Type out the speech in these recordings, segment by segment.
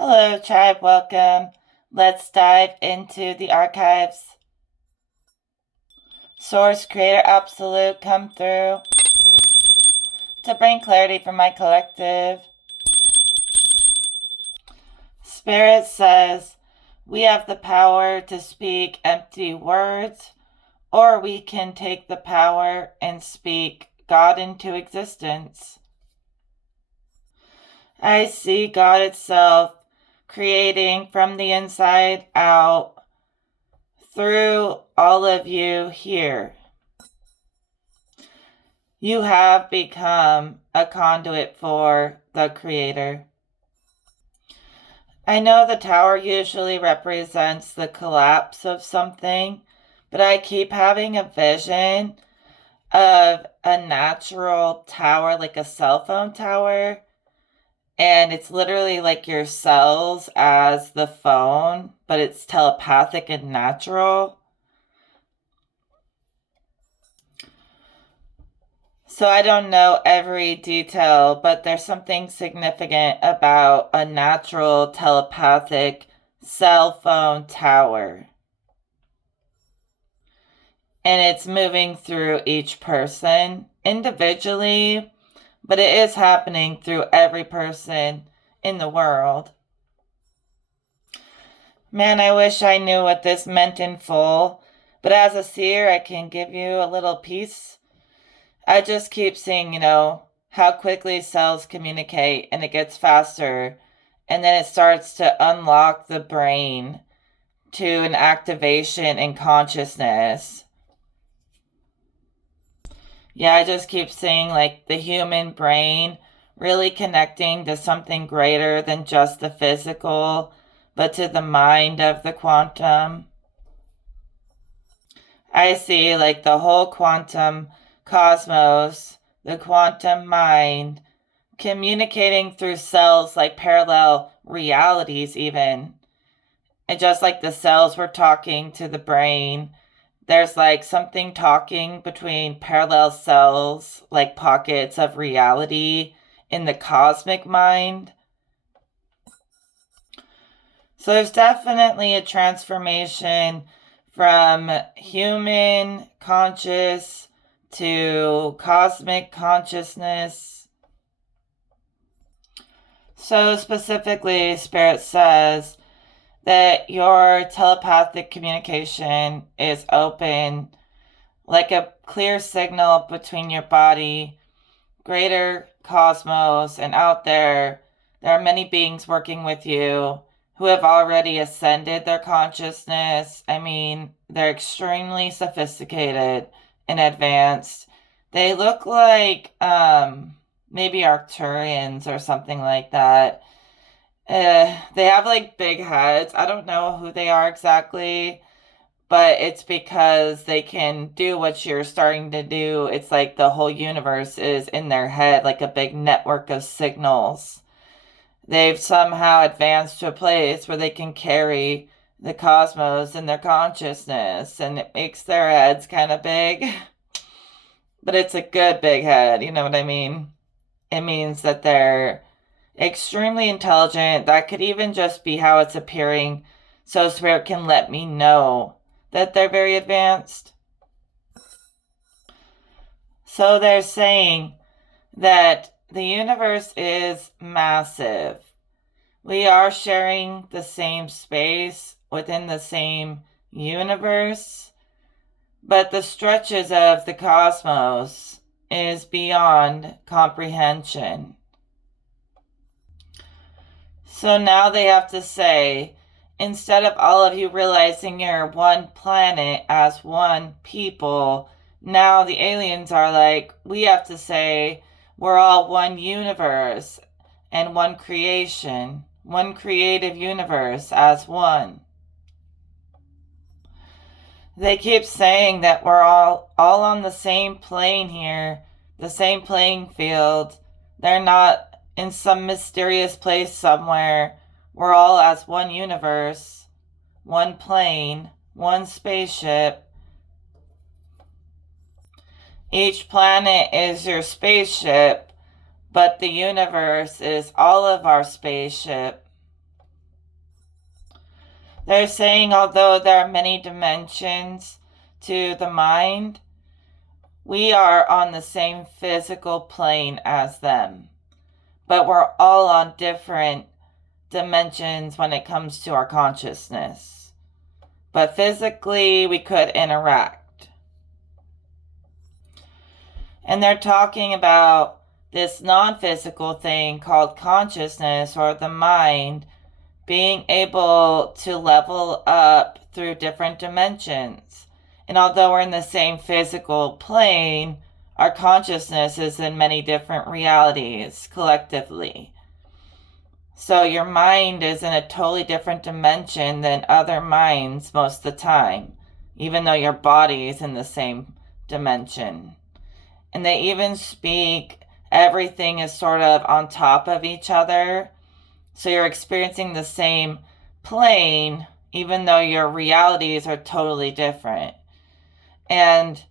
Hello, tribe, welcome. Let's dive into the archives. Source, Creator, Absolute, come through to bring clarity for my collective. Spirit says, we have the power to speak empty words, or we can take the power and speak God into existence. I see God itself creating from the inside out through all of you here. You have become a conduit for the Creator. I know the tower usually represents the collapse of something, but I keep having a vision of a natural tower, like a cell phone tower, and it's literally like your cells as the phone, but it's telepathic and natural. So I don't know every detail, but there's something significant about a natural telepathic cell phone tower. And it's moving through each person individually, but it is happening through every person in the world. Man, I wish I knew what this meant in full, but as a seer, I can give you a little piece. I just keep seeing, how quickly cells communicate, and it gets faster, and then it starts to unlock the brain to an activation in consciousness. Yeah, I just keep seeing like the human brain really connecting to something greater than just the physical, but to the mind of the quantum. I see like the whole quantum cosmos, the quantum mind, communicating through cells like parallel realities, even. And just like the cells were talking to the brain, there's like something talking between parallel cells, like pockets of reality in the cosmic mind. So there's definitely a transformation from human conscious to cosmic consciousness. So specifically, Spirit says that your telepathic communication is open, like a clear signal between your body, greater cosmos, and out there. There are many beings working with you who have already ascended their consciousness. I mean, they're extremely sophisticated and advanced. They look like maybe Arcturians or something like that. They have like big heads. I don't know who they are exactly, but it's because they can do what you're starting to do. It's like the whole universe is in their head, like a big network of signals. They've somehow advanced to a place where they can carry the cosmos in their consciousness, and it makes their heads kind of big. But it's a good big head, you know what I mean? It means that they're extremely intelligent. That could even just be how it's appearing, so Spirit can let me know that they're very advanced. So they're saying that the universe is massive. We are sharing the same space within the same universe, but the stretches of the cosmos is beyond comprehension. So now they have to say, instead of all of you realizing you're one planet as one people, now the aliens are like, we have to say we're all one universe and one creation, one creative universe as one. They keep saying that we're all on the same plane here, the same playing field. They're not in some mysterious place somewhere. We're all as one universe, one plane, one spaceship. Each planet is your spaceship, but the universe is all of our spaceship. They're saying although there are many dimensions to the mind, we are on the same physical plane as them, but we're all on different dimensions when it comes to our consciousness. But physically, we could interact. And they're talking about this non-physical thing called consciousness or the mind being able to level up through different dimensions. And although we're in the same physical plane, our consciousness is in many different realities collectively. So your mind is in a totally different dimension than other minds most of the time, even though your body is in the same dimension. And they even speak, everything is sort of on top of each other. So you're experiencing the same plane, even though your realities are totally different. And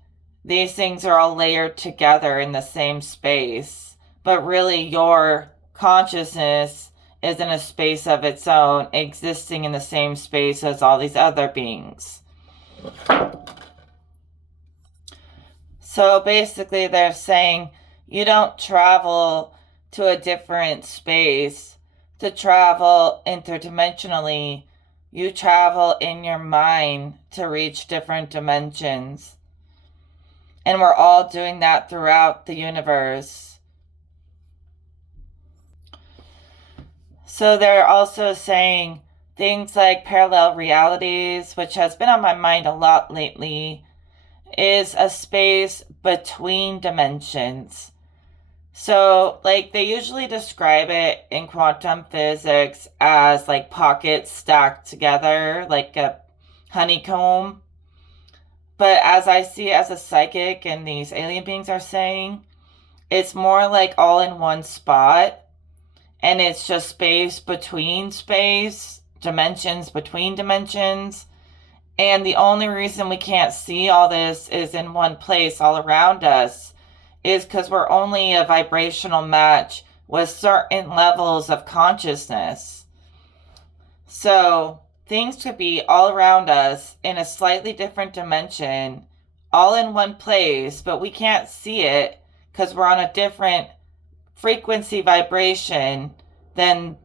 these things are all layered together in the same space. But really, your consciousness is in a space of its own, existing in the same space as all these other beings. So basically, they're saying you don't travel to a different space to travel interdimensionally. You travel in your mind to reach different dimensions. And we're all doing that throughout the universe. So they're also saying things like parallel realities, which has been on my mind a lot lately, is a space between dimensions. So, like, they usually describe it in quantum physics as like pockets stacked together, like a honeycomb. But as I see it as a psychic and these alien beings are saying, it's more like all in one spot. And it's just space between space, dimensions between dimensions. And the only reason we can't see all this is in one place all around us is because we're only a vibrational match with certain levels of consciousness. So things could be all around us in a slightly different dimension, all in one place, but we can't see it because we're on a different frequency vibration than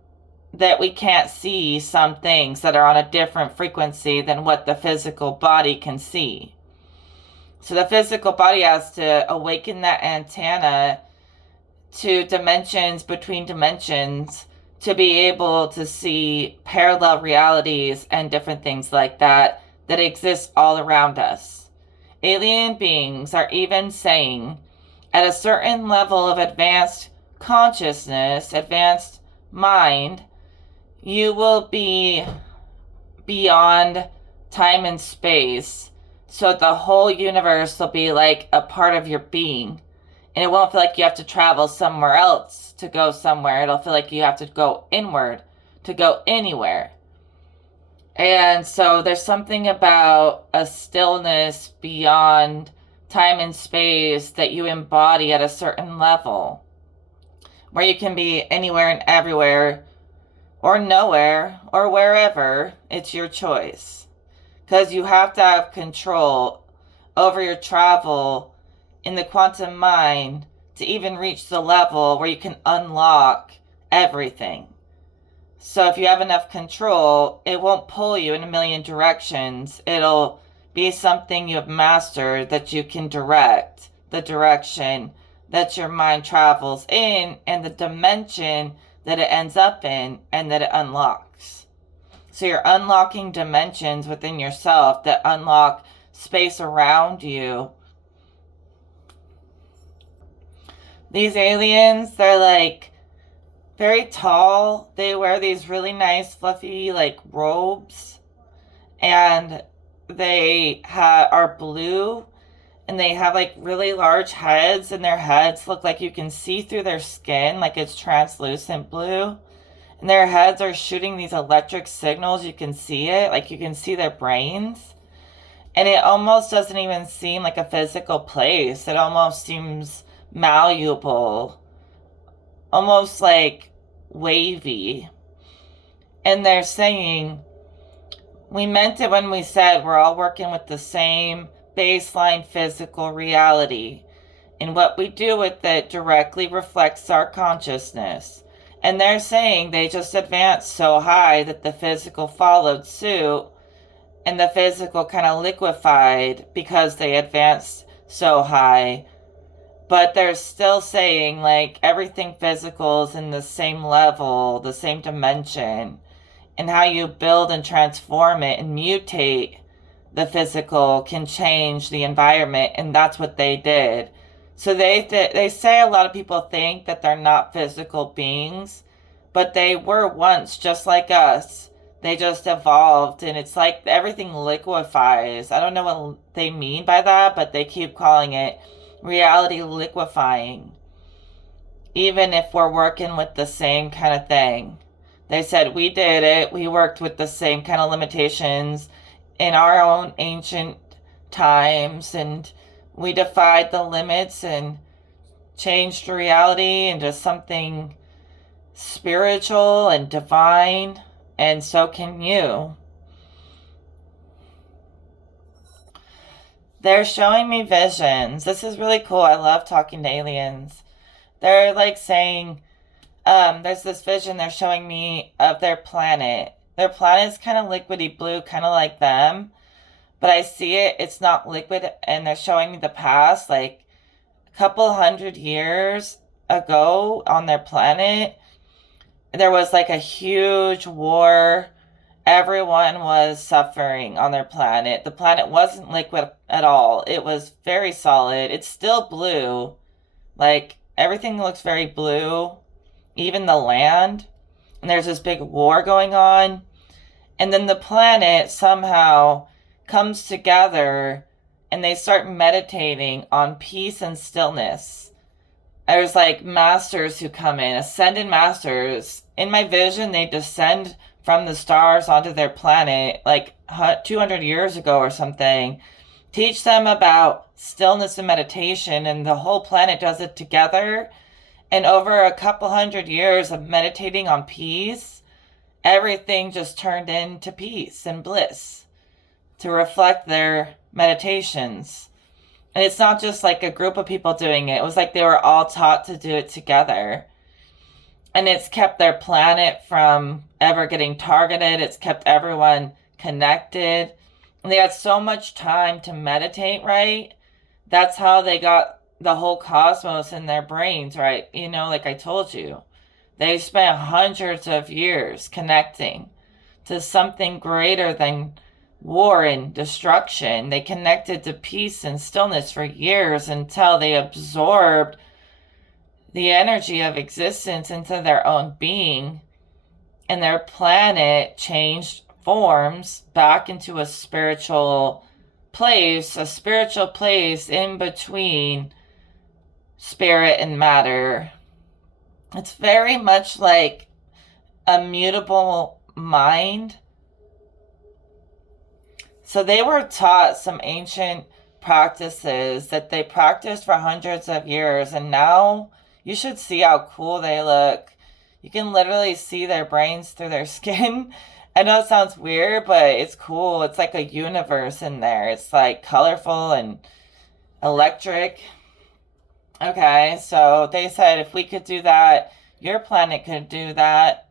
that. We can't see some things that are on a different frequency than what the physical body can see. So the physical body has to awaken that antenna to dimensions between dimensions to be able to see parallel realities and different things like that that exist all around us. Alien beings are even saying at a certain level of advanced consciousness, advanced mind, you will be beyond time and space. So the whole universe will be like a part of your being. And it won't feel like you have to travel somewhere else to go somewhere. It'll feel like you have to go inward to go anywhere. And so there's something about a stillness beyond time and space that you embody at a certain level, where you can be anywhere and everywhere, or nowhere, or wherever. It's your choice. Because you have to have control over your travel in the quantum mind to even reach the level where you can unlock everything. So if you have enough control, it won't pull you in a million directions. It'll be something you have mastered that you can direct the direction that your mind travels in and the dimension that it ends up in and that it unlocks. So you're unlocking dimensions within yourself that unlock space around you. These aliens, they're like very tall. They wear these really nice fluffy like robes, and they are blue, and they have like really large heads, and their heads look like you can see through their skin, like it's translucent blue. And their heads are shooting these electric signals. You can see it, like you can see their brains. And it almost doesn't even seem like a physical place. It almost seems malleable, almost like wavy. And they're saying We meant it when we said we're all working with the same baseline physical reality, and what we do with it directly reflects our consciousness. And they're saying they just advanced so high that the physical followed suit, and the physical kind of liquefied because they advanced so high. But they're still saying like everything physical is in the same level, the same dimension, and how you build and transform it and mutate the physical can change the environment, and that's what they did. So they say a lot of people think that they're not physical beings, but they were once just like us. They just evolved, and it's like everything liquefies. I don't know what they mean by that, but they keep calling it reality liquefying, even if we're working with the same kind of thing. They said we did it. We worked with the same kind of limitations in our own ancient times, and we defied the limits and changed reality into something spiritual and divine, and so can you. They're showing me visions. This is really cool. I love talking to aliens. They're like saying, there's this vision they're showing me of their planet. Their planet's kind of liquidy blue, kind of like them. But I see it, it's not liquid, and they're showing me the past, like a couple hundred years ago on their planet. There was like a huge war. Everyone was suffering on their planet. The planet wasn't liquid at all. It was very solid. It's still blue. Like everything looks very blue, even the land. And there's this big war going on. And then the planet somehow comes together and they start meditating on peace and stillness. There's like masters who come in, ascended masters. In my vision, they descend from the stars onto their planet like 200 years ago or something, teach them about stillness and meditation, and the whole planet does it together. And over a couple hundred years of meditating on peace, everything just turned into peace and bliss to reflect their meditations. And it's not just like a group of people doing it. It was like they were all taught to do it together. And it's kept their planet from ever getting targeted. It's kept everyone connected. And they had so much time to meditate, right? That's how they got the whole cosmos in their brains, right? You know, like I told you. They spent hundreds of years connecting to something greater than war and destruction. They connected to peace and stillness for years until they absorbed the energy of existence into their own being, and their planet changed forms back into a spiritual place in between spirit and matter. It's very much like a mutable mind. So they were taught some ancient practices that they practiced for hundreds of years, and now you should see how cool they look. You can literally see their brains through their skin. I know it sounds weird, but it's cool. It's like a universe in there. It's like colorful and electric. Okay, so they said if we could do that, your planet could do that.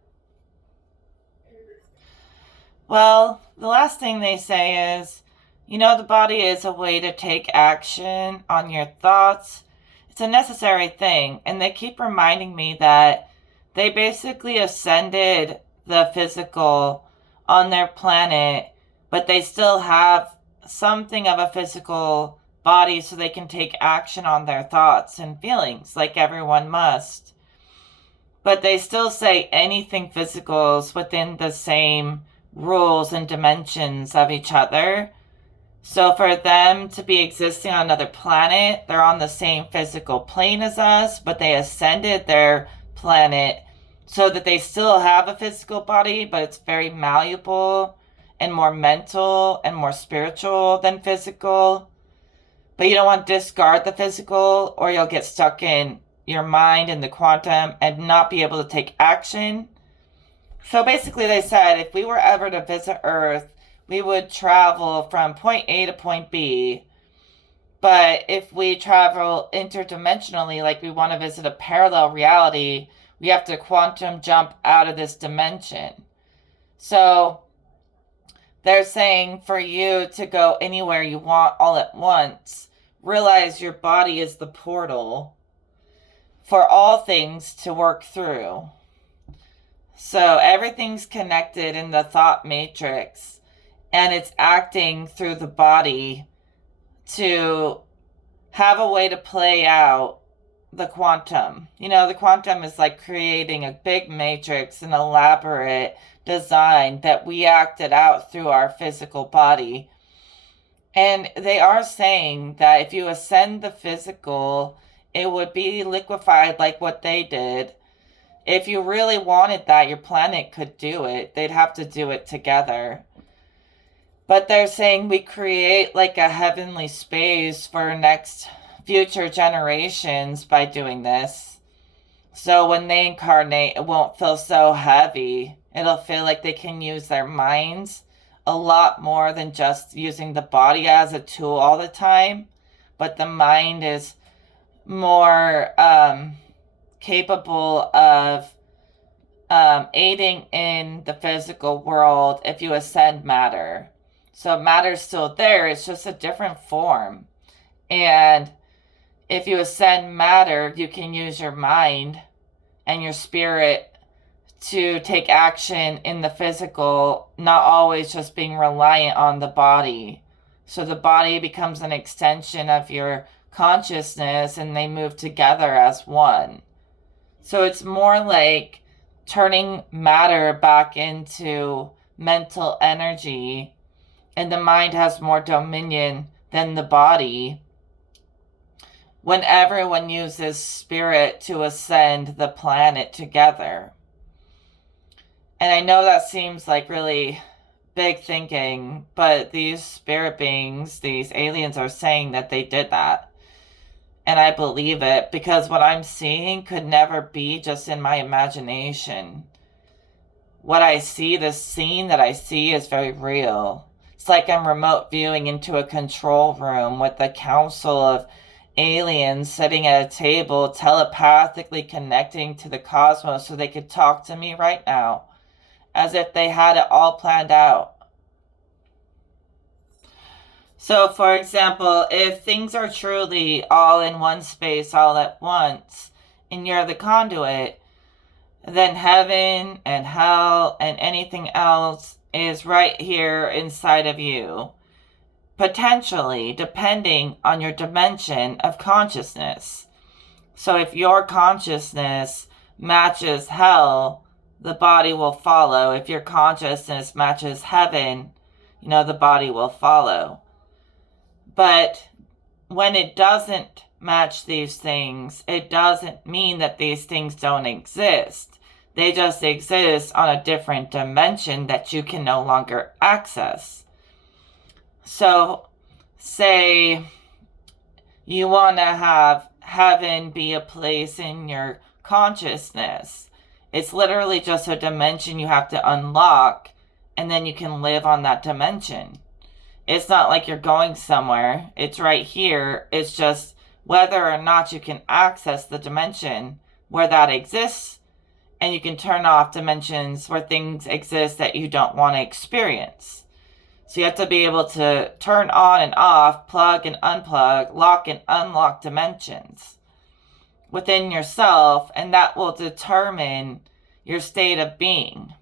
Well, the last thing they say is, you know, the body is a way to take action on your thoughts. It's a necessary thing. And they keep reminding me that they basically ascended the physical on their planet, but they still have something of a physical body so they can take action on their thoughts and feelings like everyone must. But they still say anything physical is within the same rules and dimensions of each other. So for them to be existing on another planet, they're on the same physical plane as us, but they ascended their planet so that they still have a physical body, but it's very malleable and more mental and more spiritual than physical. But you don't want to discard the physical, or you'll get stuck in your mind in the quantum and not be able to take action. So basically they said if we were ever to visit Earth, we would travel from point A to point B. But if we travel interdimensionally, like we want to visit a parallel reality, we have to quantum jump out of this dimension. So they're saying for you to go anywhere you want all at once, realize your body is the portal for all things to work through. So everything's connected in the thought matrix, and it's acting through the body to have a way to play out the quantum. The quantum is like creating a big matrix, an elaborate design that we acted out through our physical body. And they are saying that if you ascend the physical, it would be liquefied like what they did. If you really wanted that, your planet could do it. They'd have to do it together. But they're saying we create like a heavenly space for next future generations by doing this. So when they incarnate, it won't feel so heavy. It'll feel like they can use their minds a lot more than just using the body as a tool all the time. But the mind is more capable of aiding in the physical world if you ascend matter. So matter's still there, it's just a different form. And if you ascend matter, you can use your mind and your spirit to take action in the physical, not always just being reliant on the body. So the body becomes an extension of your consciousness and they move together as one. So it's more like turning matter back into mental energy, and the mind has more dominion than the body when everyone uses spirit to ascend the planet together. And I know that seems like really big thinking, but these spirit beings, these aliens, are saying that they did that. And I believe it, because what I'm seeing could never be just in my imagination. What I see, the scene that I see, is very real. It's like I'm remote viewing into a control room with a council of aliens sitting at a table telepathically connecting to the cosmos so they could talk to me right now, as if they had it all planned out. So, for example, if things are truly all in one space all at once, and you're the conduit, then heaven and hell and anything else is right here inside of you, potentially, depending on your dimension of consciousness. So if your consciousness matches hell, the body will follow. If your consciousness matches heaven, the body will follow. But when it doesn't match these things, it doesn't mean that these things don't exist. They just exist on a different dimension that you can no longer access. So, say you want to have heaven be a place in your consciousness. It's literally just a dimension you have to unlock, and then you can live on that dimension. It's not like you're going somewhere. It's right here. It's just whether or not you can access the dimension where that exists, and you can turn off dimensions where things exist that you don't want to experience. So you have to be able to turn on and off, plug and unplug, lock and unlock dimensions within yourself, and that will determine your state of being.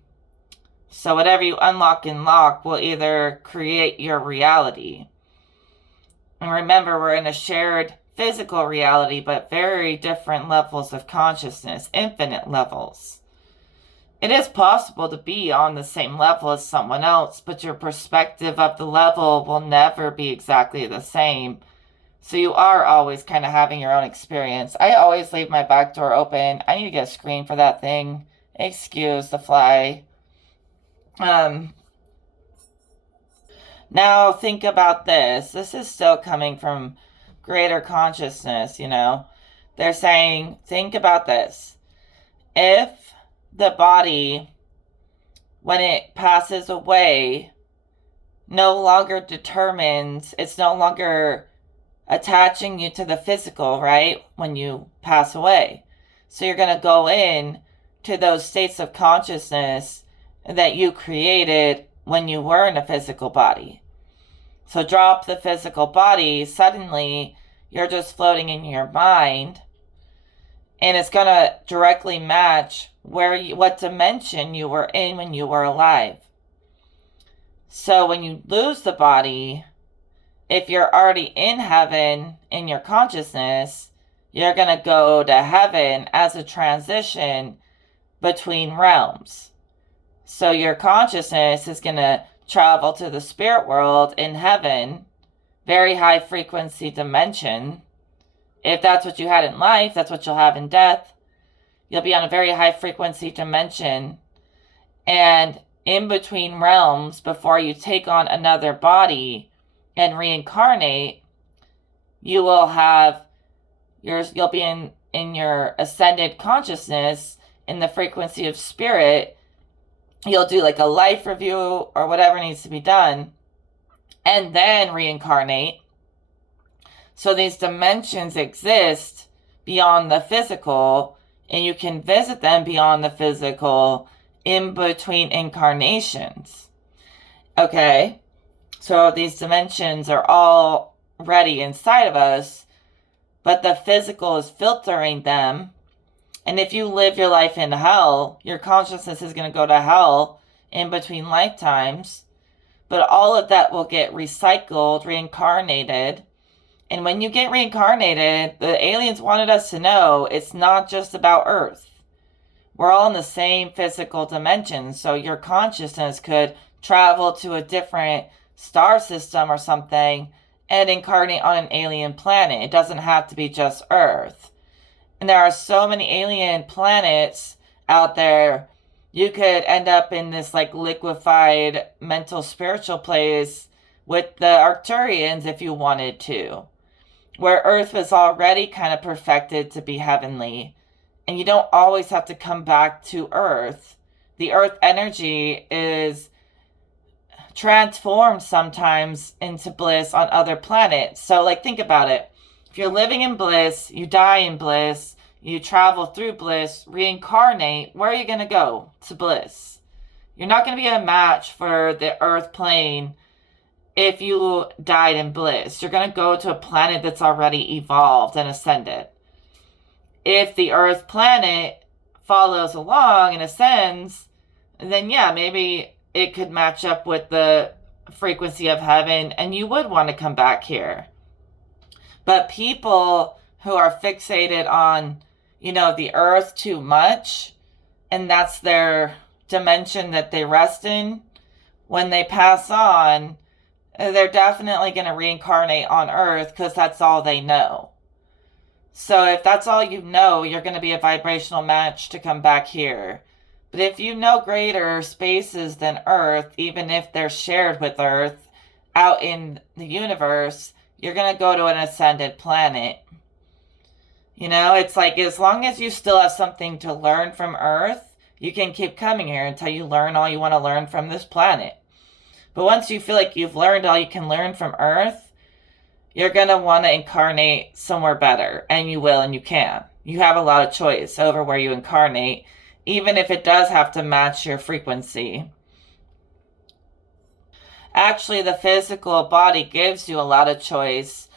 So whatever you unlock and lock will either create your reality. And remember, we're in a shared physical reality, but very different levels of consciousness, infinite levels. It is possible to be on the same level as someone else, but your perspective of the level will never be exactly the same. So you are always kind of having your own experience. I always leave my back door open. I need to get a screen for that thing. Excuse the fly. Now think about this. This is still coming from greater consciousness, They're saying, think about this. If the body, when it passes away, no longer determines, it's no longer attaching you to the physical, right? When you pass away. So you're going to go in to those states of consciousness that you created when you were in a physical body. So drop the physical body, suddenly you're just floating in your mind, and it's going to directly match what dimension you were in when you were alive. So when you lose the body, if you're already in heaven in your consciousness, you're going to go to heaven as a transition between realms. So your consciousness is going to travel to the spirit world in heaven, very high frequency dimension. If that's what you had in life, that's what you'll have in death. You'll be on a very high frequency dimension. And in between realms, before you take on another body and reincarnate, you will have you'll be in your ascended consciousness in the frequency of spirit. You'll do like a life review or whatever needs to be done, and then reincarnate. So these dimensions exist beyond the physical, and you can visit them beyond the physical in between incarnations. Okay, so these dimensions are already inside of us, but the physical is filtering them. And if you live your life in hell, your consciousness is going to go to hell in between lifetimes. But all of that will get recycled, reincarnated. And when you get reincarnated, the aliens wanted us to know it's not just about Earth. We're all in the same physical dimension. So your consciousness could travel to a different star system or something and incarnate on an alien planet. It doesn't have to be just Earth. And there are so many alien planets out there. You could end up in this like liquefied mental spiritual place with the Arcturians if you wanted to, where Earth was already kind of perfected to be heavenly. And you don't always have to come back to Earth. The Earth energy is transformed sometimes into bliss on other planets. So like think about it. If you're living in bliss, you die in bliss, you travel through bliss, reincarnate, where are you going to go? To bliss. You're not going to be a match for the Earth plane if you died in bliss. You're going to go to a planet that's already evolved and ascended. If the Earth planet follows along and ascends, then yeah, maybe it could match up with the frequency of heaven and you would want to come back here. But people who are fixated on, the Earth too much, and that's their dimension that they rest in, when they pass on, they're definitely going to reincarnate on Earth because that's all they know. So if that's all you know, you're going to be a vibrational match to come back here. But if you know greater spaces than Earth, even if they're shared with Earth out in the universe, you're going to go to an ascended planet. It's like as long as you still have something to learn from Earth, you can keep coming here until you learn all you want to learn from this planet. But once you feel like you've learned all you can learn from Earth, you're going to want to incarnate somewhere better. And you will and you can. You have a lot of choice over where you incarnate, even if it does have to match your frequency. Actually, the physical body gives you a lot of choice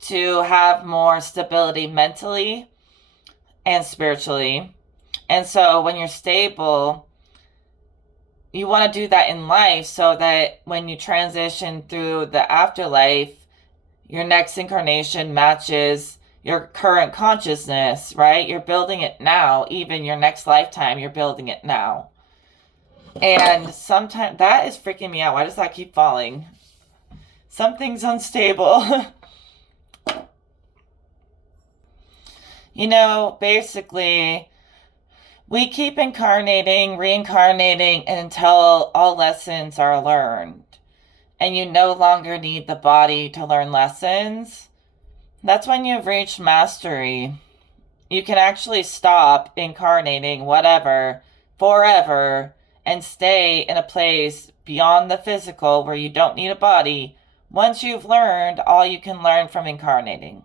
to have more stability mentally and spiritually. And so when you're stable, you want to do that in life so that when you transition through the afterlife, your next incarnation matches your current consciousness, right? You're building it now. Even your next lifetime, you're building it now. And sometimes that is freaking me out. Why does that keep falling? Something's unstable. Basically, we keep incarnating, reincarnating until all lessons are learned. And you no longer need the body to learn lessons. That's when you've reached mastery. You can actually stop incarnating whatever forever and stay in a place beyond the physical, where you don't need a body, once you've learned all you can learn from incarnating.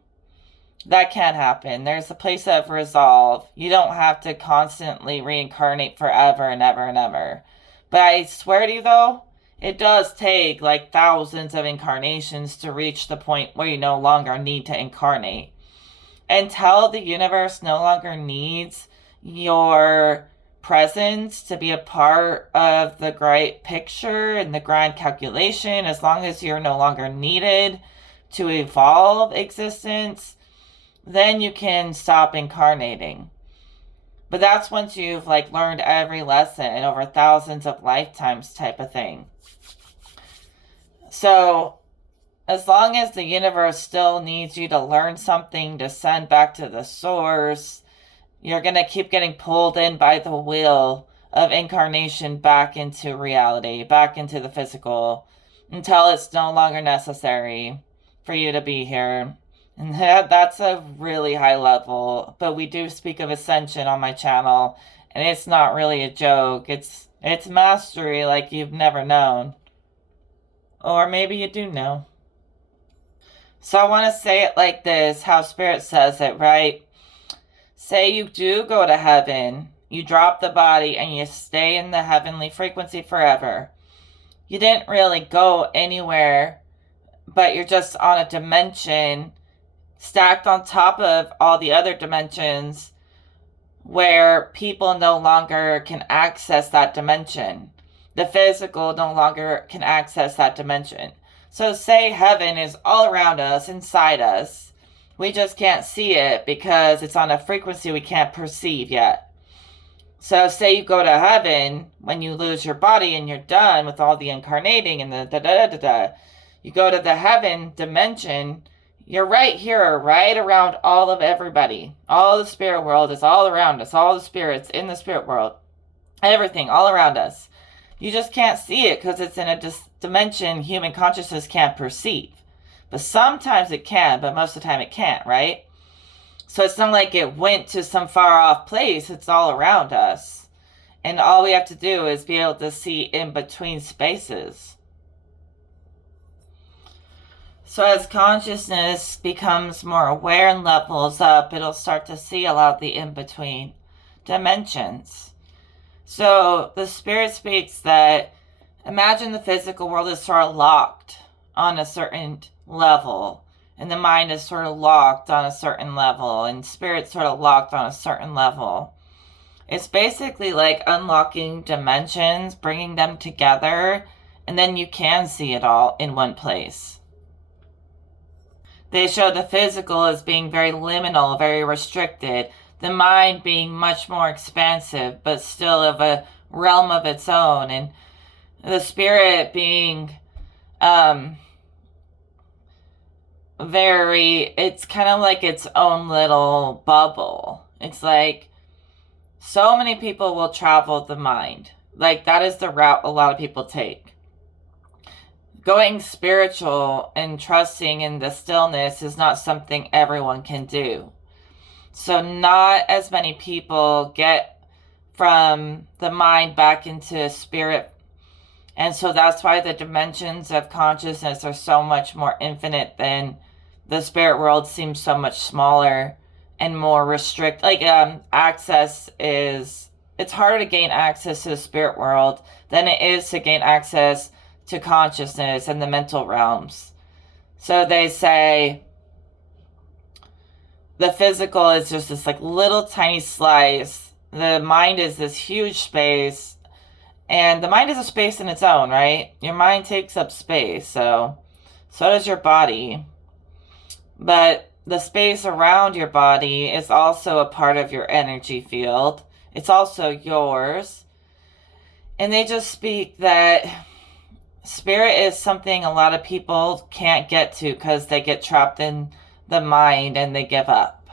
That can't happen. There's a place of resolve. You don't have to constantly reincarnate forever and ever and ever. But I swear to you, though, it does take like thousands of incarnations to reach the point where you no longer need to incarnate. Until the universe no longer needs your presence to be a part of the great picture and the grand calculation, as long as you're no longer needed to evolve existence, then you can stop incarnating. But that's once you've like learned every lesson over thousands of lifetimes type of thing. So as long as the universe still needs you to learn something to send back to the source, you're going to keep getting pulled in by the wheel of incarnation back into reality, back into the physical, until it's no longer necessary for you to be here. And that's a really high level, but we do speak of ascension on my channel, and it's not really a joke. It's mastery like you've never known. Or maybe you do know. So I want to say it like this, how Spirit says it, right? Say you do go to heaven, you drop the body, and you stay in the heavenly frequency forever. You didn't really go anywhere, but you're just on a dimension stacked on top of all the other dimensions where people no longer can access that dimension. The physical no longer can access that dimension. So say heaven is all around us, inside us. We just can't see it because it's on a frequency we can't perceive yet. So say you go to heaven when you lose your body and you're done with all the incarnating and the da-da-da-da-da. You go to the heaven dimension. You're right here, right around all of everybody. All the spirit world is all around us. All the spirits in the spirit world. Everything all around us. You just can't see it because it's in a dimension human consciousness can't perceive. But sometimes it can, but most of the time it can't, right? So it's not like it went to some far off place. It's all around us. And all we have to do is be able to see in between spaces. So as consciousness becomes more aware and levels up, it'll start to see a lot of the in-between dimensions. So the Spirit speaks that imagine the physical world is sort of locked on a certain level, and the mind is sort of locked on a certain level, and Spirit's sort of locked on a certain level. It's basically like unlocking dimensions, bringing them together, and then you can see it all in one place. They show the physical as being very liminal, very restricted. The mind being much more expansive, but still of a realm of its own. And the spirit being it's kind of like its own little bubble. It's like so many people will travel the mind. Like that is the route a lot of people take. Going spiritual and trusting in the stillness is not something everyone can do. So not as many people get from the mind back into spirit. And so that's why the dimensions of consciousness are so much more infinite than the spirit world seems so much smaller and more restricted. Like it's harder to gain access to the spirit world than it is to gain access to consciousness and the mental realms. So they say the physical is just this like little tiny slice. The mind is this huge space. And the mind is a space in its own, right? Your mind takes up space, so does your body. But the space around your body is also a part of your energy field. It's also yours. And they just speak that spirit is something a lot of people can't get to because they get trapped in the mind and they give up.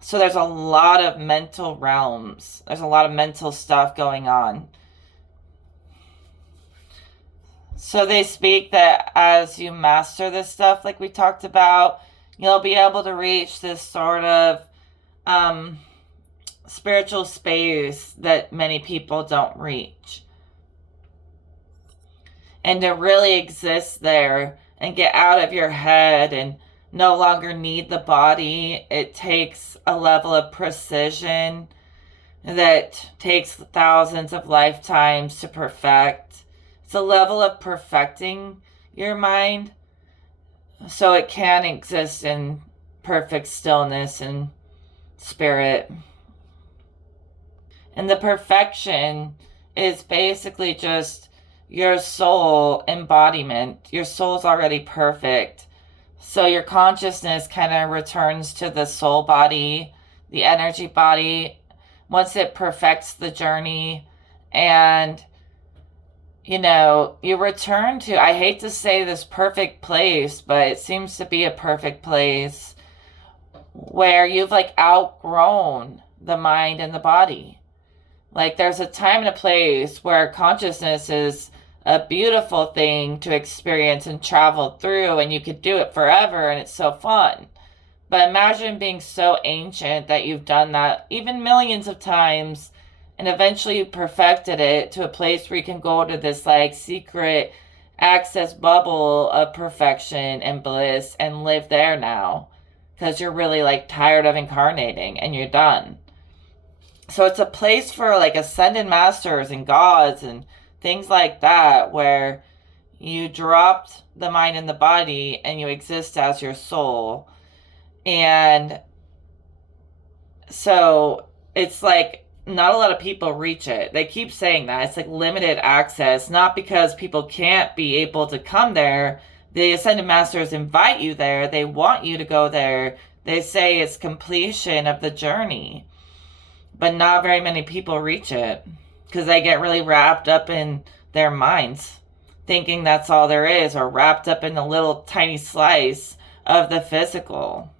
So there's a lot of mental realms. There's a lot of mental stuff going on. So they speak that as you master this stuff, like we talked about, you'll be able to reach this sort of spiritual space that many people don't reach. and to really exist there and get out of your head and no longer need the body, it takes a level of precision that takes thousands of lifetimes to perfect. It's a level of perfecting your mind so it can exist in perfect stillness and spirit. And the perfection is basically just your soul embodiment. Your soul's already perfect. So your consciousness kind of returns to the soul body, the energy body, once it perfects the journey. And, you return to, I hate to say this perfect place, but it seems to be a perfect place where you've outgrown the mind and the body. There's a time and a place where consciousness is a beautiful thing to experience and travel through, and you could do it forever, and it's so fun. But imagine being so ancient that you've done that even millions of times, and eventually you perfected it to a place where you can go to this secret access bubble of perfection and bliss and live there now, because you're really tired of incarnating and you're done. So it's a place for ascended masters and gods and things like that, where you dropped the mind and the body and you exist as your soul. And so it's not a lot of people reach it. They keep saying that it's limited access, not because people can't be able to come there. The ascended masters invite you there. They want you to go there. They say it's completion of the journey, but not very many people reach it because they get really wrapped up in their minds, thinking that's all there is, or wrapped up in a little tiny slice of the physical.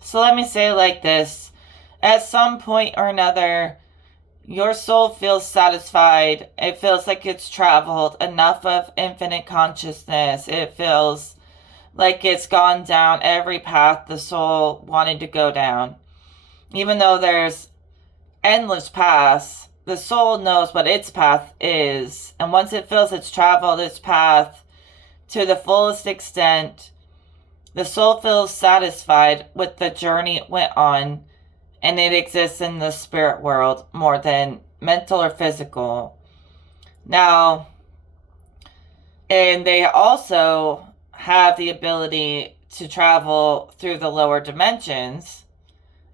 So let me say it like this. At some point or another, your soul feels satisfied. It feels like it's traveled enough of infinite consciousness. It feels like it's gone down every path the soul wanted to go down. Even though there's endless paths, the soul knows what its path is. And once it feels it's traveled its path to the fullest extent, the soul feels satisfied with the journey it went on, and it exists in the spirit world more than mental or physical. Now, and they also have the ability to travel through the lower dimensions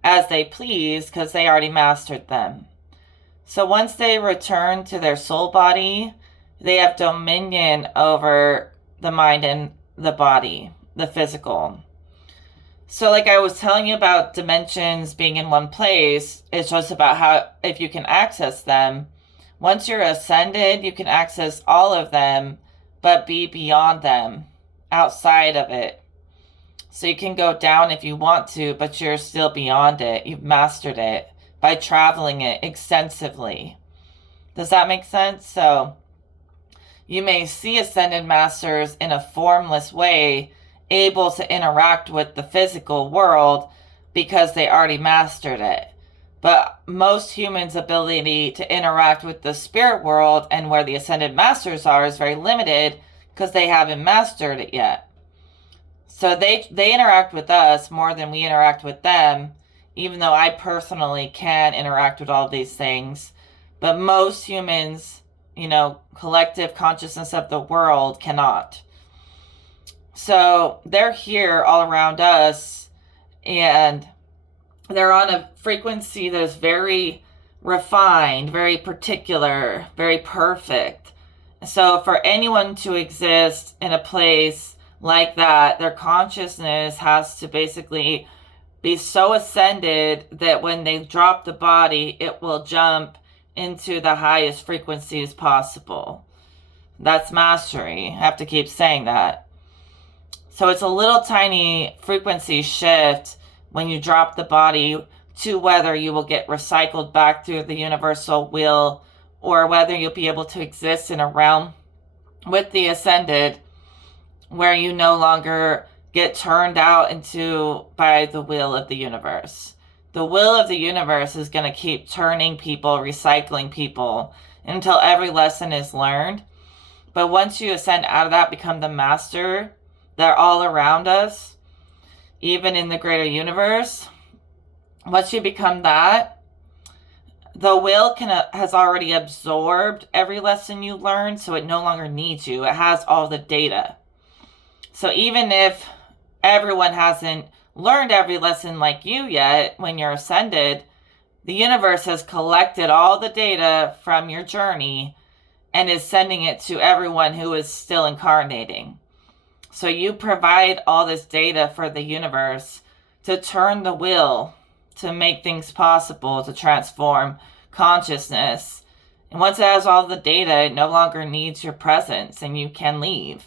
as they please because they already mastered them. So once they return to their soul body, they have dominion over the mind and the body, the physical. So I was telling you about dimensions being in one place, it's just about how, if you can access them. Once you're ascended, you can access all of them, but be beyond them, outside of it. So you can go down if you want to, but you're still beyond it. You've mastered it by traveling it extensively. Does that make sense? So you may see ascended masters in a formless way, able to interact with the physical world because they already mastered it. But most humans' ability to interact with the spirit world and where the ascended masters are is very limited because they haven't mastered it yet. So they interact with us more than we interact with them, even though I personally can interact with all of these things. But most humans, collective consciousness of the world cannot. So they're here all around us, and they're on a frequency that is very refined, very particular, very perfect. So for anyone to exist in a place like that, their consciousness has to basically be so ascended that when they drop the body, it will jump into the highest frequencies possible. That's mastery. I have to keep saying that. So it's a little tiny frequency shift when you drop the body to whether you will get recycled back through the universal wheel or whether you'll be able to exist in a realm with the ascended where you no longer get turned out into by the will of the universe. The will of the universe is going to keep turning people, recycling people until every lesson is learned. But once you ascend out of that, become the master, they're all around us, even in the greater universe. Once you become that, the will has already absorbed every lesson you learned, so it no longer needs you. It has all the data. So even if everyone hasn't learned every lesson like you yet, when you're ascended, the universe has collected all the data from your journey and is sending it to everyone who is still incarnating. So you provide all this data for the universe to turn the will, to make things possible, to transform consciousness. And once it has all the data, it no longer needs your presence and you can leave.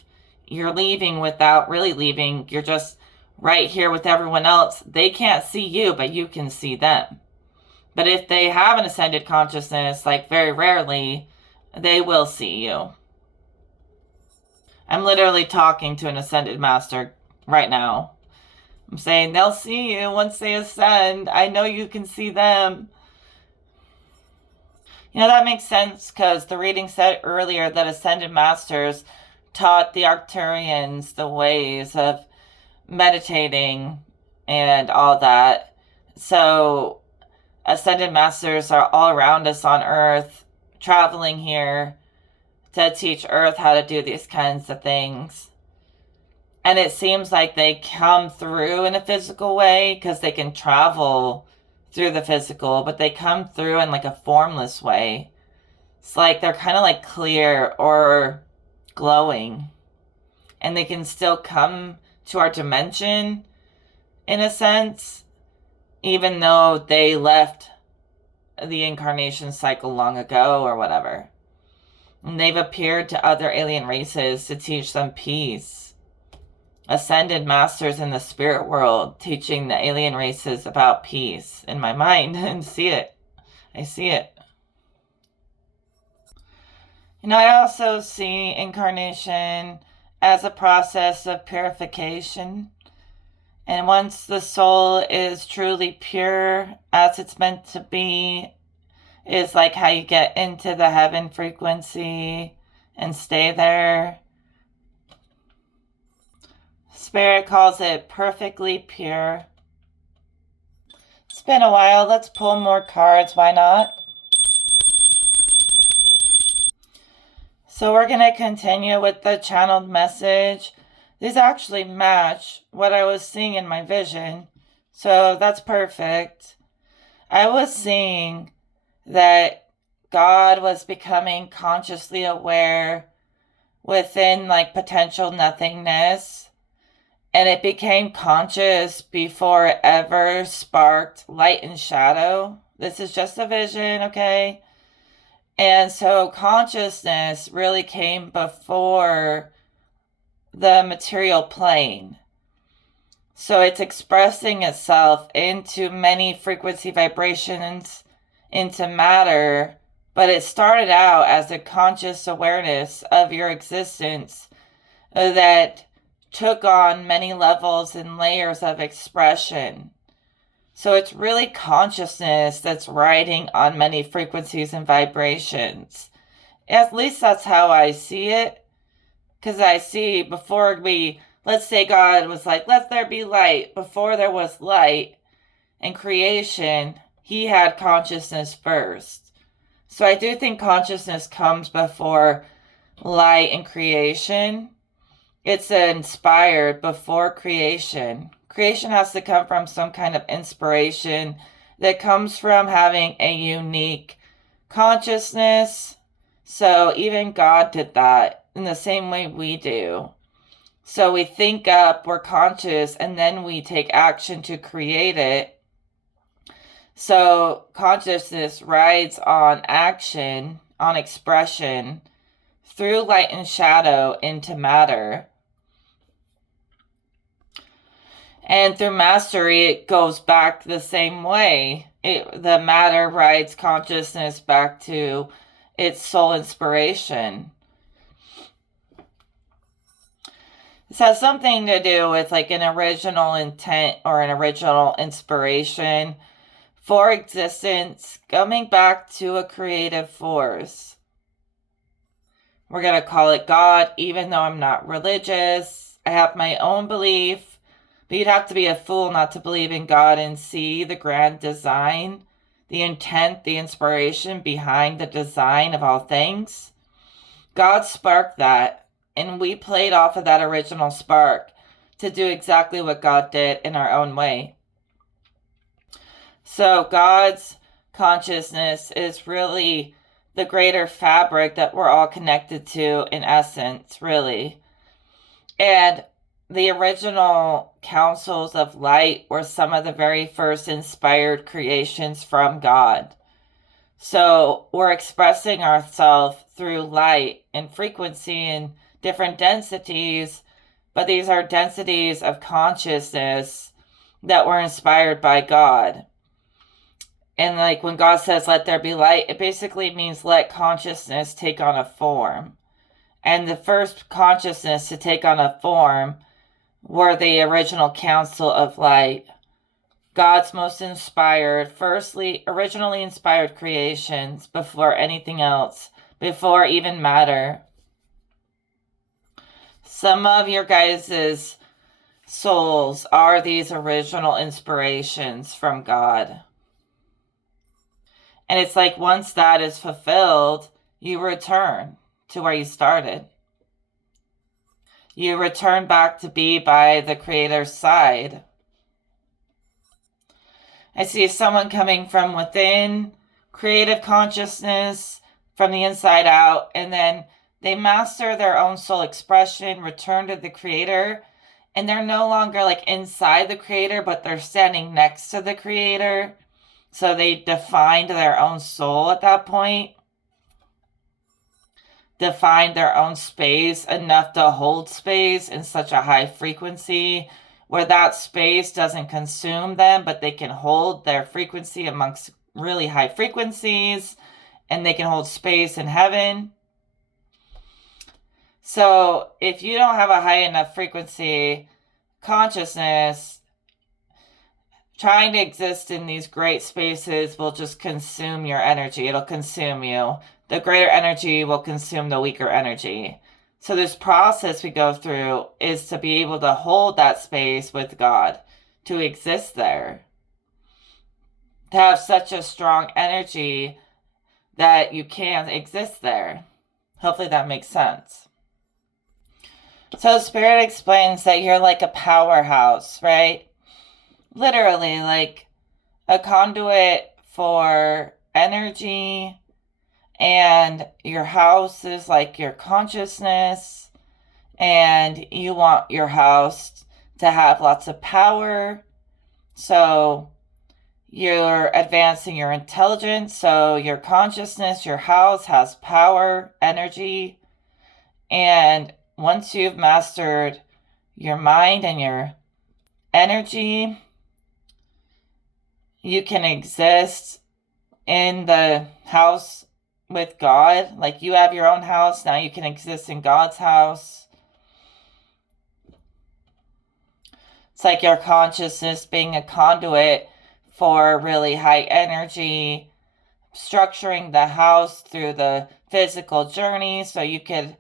You're leaving without really leaving. You're just right here with everyone else. They can't see you, but you can see them. But if they have an ascended consciousness, like very rarely, they will see you. I'm literally talking to an ascended master right now. I'm saying they'll see you once they ascend. I know you can see them. That makes sense because the reading said earlier that ascended masters taught the Arcturians the ways of meditating and all that. So ascended masters are all around us on Earth, traveling here to teach Earth how to do these kinds of things. And it seems like they come through in a physical way because they can travel through the physical, but they come through in like a formless way. It's like they're kind of like clear or glowing. And they can still come to our dimension in a sense, even though they left the incarnation cycle long ago or whatever. And they've appeared to other alien races to teach them peace. Ascended masters in the spirit world teaching the alien races about peace in my mind and see it. I see it. I also see incarnation as a process of purification. And once the soul is truly pure as it's meant to be, it's like how you get into the heaven frequency and stay there. Spirit calls it perfectly pure. It's been a while. Let's pull more cards. Why not? So we're going to continue with the channeled message. These actually match what I was seeing in my vision. So that's perfect. I was seeing that God was becoming consciously aware within like potential nothingness. And it became conscious before it ever sparked light and shadow. This is just a vision, okay? And so consciousness really came before the material plane. So it's expressing itself into many frequency vibrations, into matter, but it started out as a conscious awareness of your existence that took on many levels and layers of expression. So it's really consciousness that's riding on many frequencies and vibrations. At least that's how I see it. Because I see before let's say God was like, let there be light. Before there was light and creation, he had consciousness first. So I do think consciousness comes before light and creation. It's inspired before creation. Creation has to come from some kind of inspiration that comes from having a unique consciousness. So even God did that in the same way we do. So we think up, we're conscious, and then we take action to create it. So consciousness rides on action, on expression, through light and shadow into matter. And through mastery, it goes back the same way. The matter rides consciousness back to its soul inspiration. This has something to do with like an original intent or an original inspiration for existence, coming back to a creative force. We're going to call it God, even though I'm not religious. I have my own belief. But you'd have to be a fool not to believe in God and see the grand design, the intent, the inspiration behind the design of all things. God sparked that, and we played off of that original spark to do exactly what God did in our own way. So God's consciousness is really the greater fabric that we're all connected to in essence, really. And the original councils of light were some of the very first inspired creations from God. So we're expressing ourselves through light and frequency and different densities, but these are densities of consciousness that were inspired by God. And like when God says, let there be light, it basically means let consciousness take on a form. And the first consciousness to take on a form were the original council of light. God's most inspired, originally inspired creations before anything else, before even matter. Some of your guys' souls are these original inspirations from God. And it's like once that is fulfilled, you return to where you started. You return back to be by the Creator's side. I see someone coming from within, creative consciousness, from the inside out, and then they master their own soul expression, return to the Creator, and they're no longer like inside the Creator, but they're standing next to the Creator. So they defined their own soul at that point. Defined their own space enough to hold space in such a high frequency where that space doesn't consume them, but they can hold their frequency amongst really high frequencies, and they can hold space in heaven. So if you don't have a high enough frequency consciousness, trying to exist in these great spaces will just consume your energy. It'll consume you. The greater energy will consume the weaker energy. So this process we go through is to be able to hold that space with God, to exist there, to have such a strong energy that you can exist there. Hopefully that makes sense. So Spirit explains that you're like a powerhouse, right? Literally like a conduit for energy, and your house is like your consciousness, and you want your house to have lots of power. So you're advancing your intelligence. So your consciousness, your house has power, energy. And once you've mastered your mind and your energy, you can exist in the house with God. Like you have your own house, now you can exist in God's house. It's like your consciousness being a conduit for really high energy, structuring the house through the physical journey so you could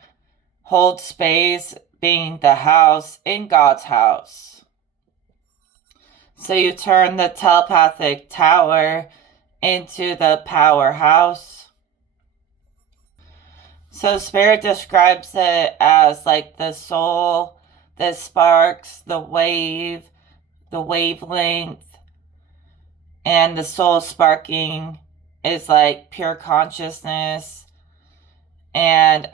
hold space being the house in God's house. So you turn the telepathic tower into the powerhouse. So Spirit describes it as like the soul that sparks the wave, the wavelength, and the soul sparking is like pure consciousness. And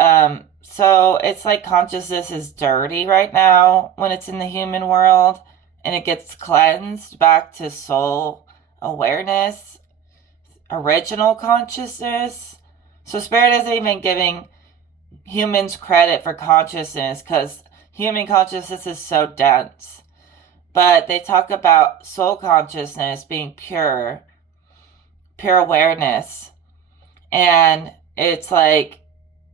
so it's like consciousness is dirty right now when it's in the human world, and it gets cleansed back to soul awareness, original consciousness. So Spirit isn't even giving humans credit for consciousness because human consciousness is so dense. But they talk about soul consciousness being pure awareness. And it's like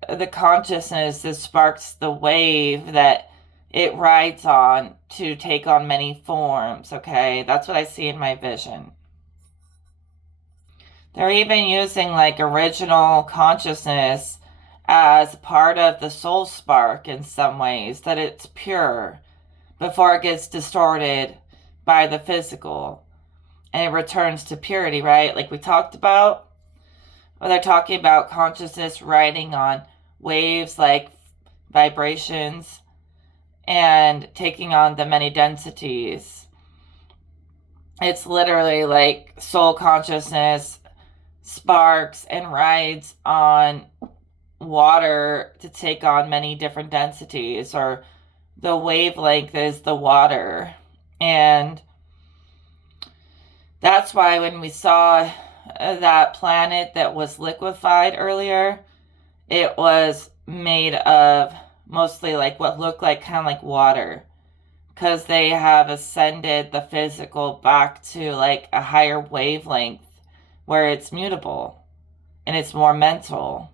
the consciousness that sparks the wave that it rides on to take on many forms, okay? That's what I see in my vision. They're even using like original consciousness as part of the soul spark in some ways, that it's pure before it gets distorted by the physical and it returns to purity, right? Like we talked about, or they're talking about consciousness riding on waves like vibrations and taking on the many densities. It's literally like soul consciousness sparks and rides on water to take on many different densities, or the wavelength is the water. And that's why when we saw that planet that was liquefied earlier, it was made of mostly like what looked like kind of like water, because they have ascended the physical back to like a higher wavelength where it's mutable and it's more mental.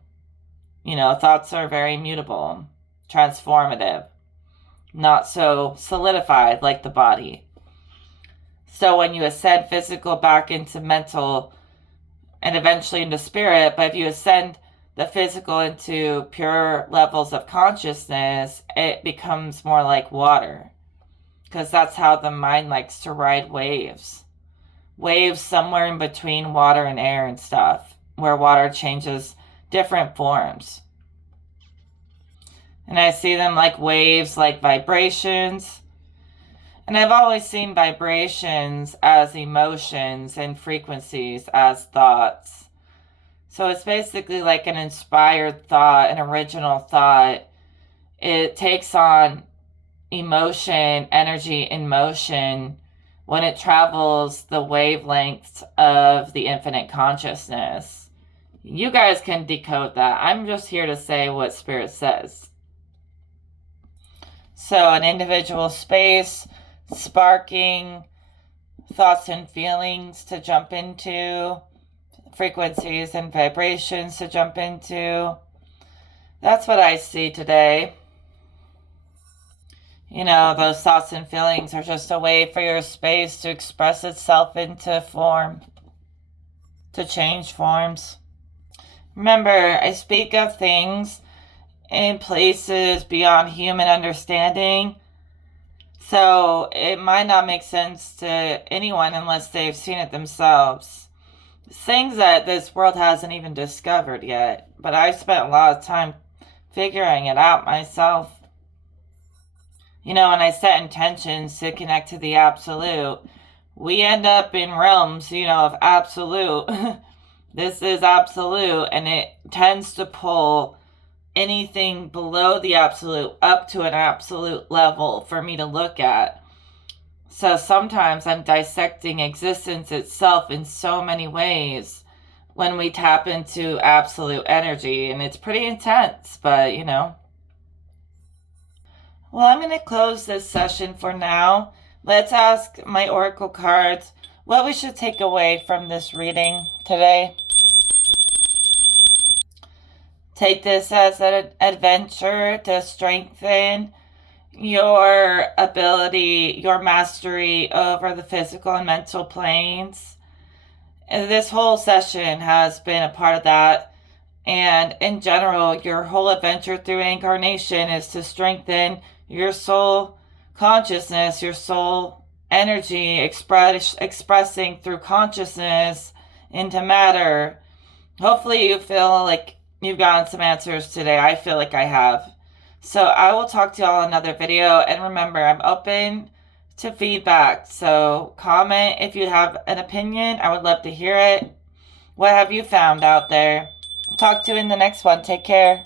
You know, thoughts are very mutable, transformative, not so solidified like the body. So when you ascend physical back into mental and eventually into spirit, but if you ascend the physical into pure levels of consciousness, it becomes more like water, because that's how the mind likes to ride waves. Waves somewhere in between water and air and stuff, where water changes different forms. And I see them like waves, like vibrations. And I've always seen vibrations as emotions and frequencies as thoughts. So it's basically like an inspired thought, an original thought. It takes on emotion, energy in motion when it travels the wavelengths of the infinite consciousness. You guys can decode that. I'm just here to say what Spirit says. So an individual space, sparking thoughts and feelings to jump into, frequencies and vibrations to jump into. That's what I see today. You know, those thoughts and feelings are just a way for your space to express itself into form, to change forms. Remember, I speak of things in places beyond human understanding. So it might not make sense to anyone unless they've seen it themselves. Things that this world hasn't even discovered yet. But I've spent a lot of time figuring it out myself. You know, when I set intentions to connect to the absolute, we end up in realms, you know, of absolute. This is absolute, and it tends to pull anything below the absolute up to an absolute level for me to look at. So sometimes I'm dissecting existence itself in so many ways when we tap into absolute energy, and it's pretty intense, but you know. Well, I'm going to close this session for now. Let's ask my oracle cards what we should take away from this reading today. Take this as an adventure to strengthen your ability, your mastery over the physical and mental planes. And this whole session has been a part of that. And in general, your whole adventure through incarnation is to strengthen your soul consciousness, your soul energy expressing through consciousness into matter. Hopefully you feel like you've gotten some answers today. I feel like I have. So I will talk to y'all in another video. And remember, I'm open to feedback. So comment if you have an opinion. I would love to hear it. What have you found out there? Talk to you in the next one. Take care.